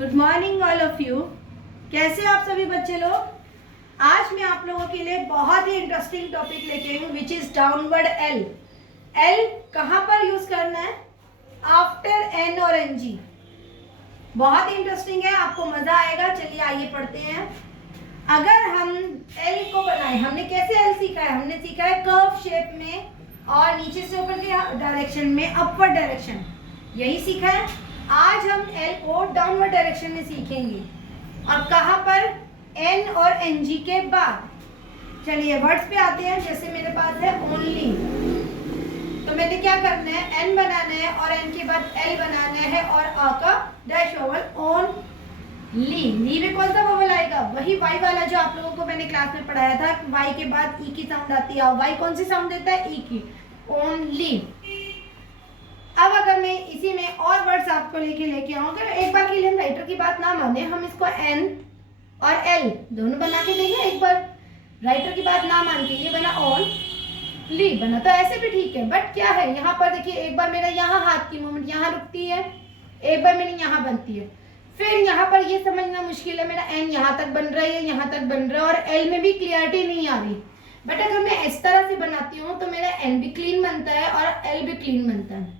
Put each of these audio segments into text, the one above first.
Good morning all of you. कैसे आप सभी बच्चे लोग? आज मैं आप लोगों के लिए बहुत ही इंटरेस्टिंग टॉपिक लेके आई हूँ which is downward L. L कहाँ पर यूज करना है? आफ्टर एन और एन जी। बहुत ही इंटरेस्टिंग है, आपको मजा आएगा। चलिए आइए पढ़ते हैं। अगर हम एल को बनाए, हमने कैसे एल सीखा है? हमने सीखा है कर्व शेप में और नीचे से ऊपर के डायरेक्शन में, अपवर्ड डायरेक्शन, यही सीखा है। आज हम एल को डाउनवर्ड डायरेक्शन में सीखेंगे। और कहाँ पर? एन और एन जी के बाद। चलिए वर्ड्स पे आते हैं। जैसे मेरे पास है ओनली, तो मैंने क्या करना है? एन बनाना है और एन के बाद एल बनाना है और आ का डैश वोवल ओन ली में कौन सा वोवल आएगा? वही वाई वाला जो आप लोगों को मैंने क्लास में पढ़ाया था। वाई के बाद ई की साउंड आती है। वाई कौन सी साउंड देता है? ई की। ओनली। अब अगर मैं इसी में और वर्ड्स आपको लेके आऊँ, अगर एक बार के लिए हम राइटर की बात ना माने, हम इसको एन और एल दोनों बना के देंगे। एक बार राइटर की बात ना मान के ये बना ऑन ली बना, तो ऐसे भी ठीक है। बट क्या है यहाँ पर? देखिए, एक बार मेरा यहाँ हाथ की मूवमेंट यहाँ रुकती है, एक बार मेरी यहाँ बनती है। फिर यहाँ पर ये समझना मुश्किल है, मेरा एन यहाँ तक बन रहा है, यहाँ तक बन रहा है, और एल में भी क्लियरिटी नहीं आ रही। बट अगर मैं इस तरह से बनाती हूँ तो मेरा एन भी क्लीन बनता है और एल भी क्लीन बनता है।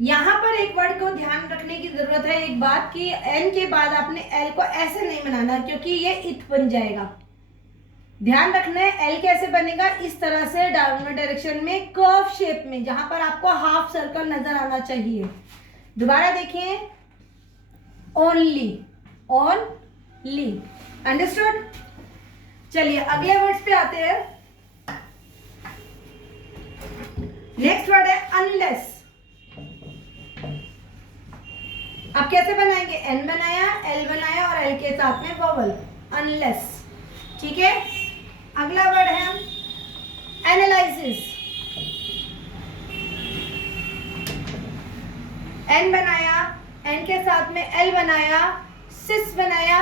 यहाँ पर एक वर्ड को ध्यान रखने की जरूरत है, एक बात, कि एन के बाद आपने एल को ऐसे नहीं बनाना, क्योंकि ये इथ बन जाएगा। ध्यान रखना है एल कैसे बनेगा, इस तरह से डाउनवर्ड डायरेक्शन में, कर्व शेप में, जहां पर आपको हाफ सर्कल नजर आना चाहिए। दोबारा देखिए, ओनली, ओनली, अंडरस्टूड? चलिए अगले वर्ड्स पे आते हैं। नेक्स्ट वर्ड है अनलेस। अब कैसे बनाएंगे? एन बनाया, एल बनाया और एल के साथ में वोवल, अनलेस। ठीक है। अगला वर्ड है हम एनालिसिस। एन बनाया, एन के साथ में एल बनाया, सिस बनाया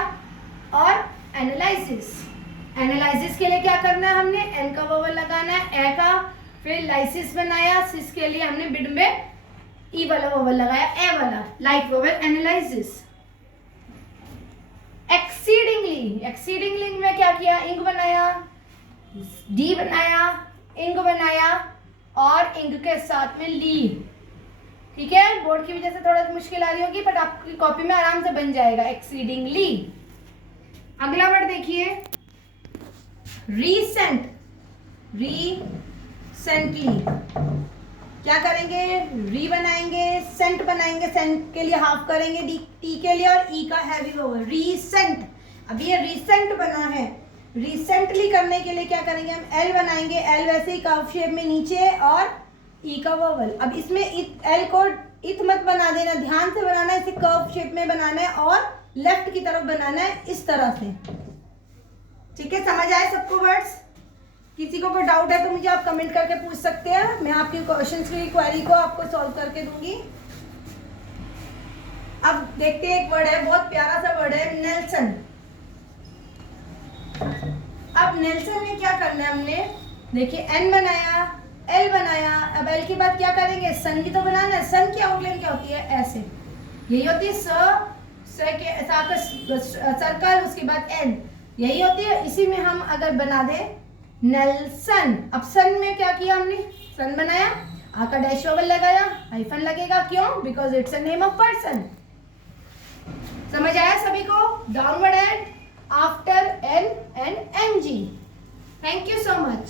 और एनालिसिस। एनालिसिस के लिए क्या करना है? हमने एन का वोवल लगाना है, ए का, फिर लाइसिस बनाया, सिस के लिए हमने बिड में ई वाला वोवल लगाया, ए वाला, light vowel, analysis. Exceedingly, exceedingly में क्या किया? इंग बनाया, डी बनाया, इंग बनाया और इंग के साथ में ली। ठीक है, बोर्ड की वजह से थोड़ा मुश्किल आ रही होगी, बट आपकी कॉपी में आराम से बन जाएगा, एक्सीडिंगली। अगला वर्ड देखिए, रीसेंट। रीसेंटली क्या करेंगे? री बनाएंगे, सेंट बनाएंगे, सेंट के लिए हाफ करेंगे टी के लिए और ई का हैवी वोवल, रीसेंट। अब ये रीसेंट बना है, रिसेंटली करने के लिए क्या करेंगे? हम एल बनाएंगे, एल वैसे ही कर्व शेप में नीचे और ई का वोवल। अब इसमें एल को इथ मत बना देना, ध्यान से बनाना है, इसे कर्व शेप में बनाना है और लेफ्ट की तरफ बनाना है, इस तरह से। ठीक है, समझ आए सबको वर्ड्स? किसी को कोई डाउट है तो मुझे आप कमेंट करके पूछ सकते हैं, मैं आपकी क्वेश्चंस की क्वेरी को आपको सॉल्व करके दूंगी। अब देखते हैं, एक वर्ड है, बहुत प्यारा सा वर्ड है, नेल्सन। अब नेल्सन में क्या करना है हमने? देखिए, एन बनाया, एल बनाया, अब एल के बाद क्या करेंगे? सन भी तो बनाना है। सन की आउटलाइन क्या होती है? ऐसे, यही होती है सर्कल, उसके बाद एन, यही होती है। इसी में हम अगर बना दें नेल्सन। अब सन में क्या किया हमने? सन बनाया, आ का डैश वोवल लगाया, हाइफन लगेगा, क्यों? Because it's a name of person. समझ आया सभी को? Downward and after N and N G. Thank you so much.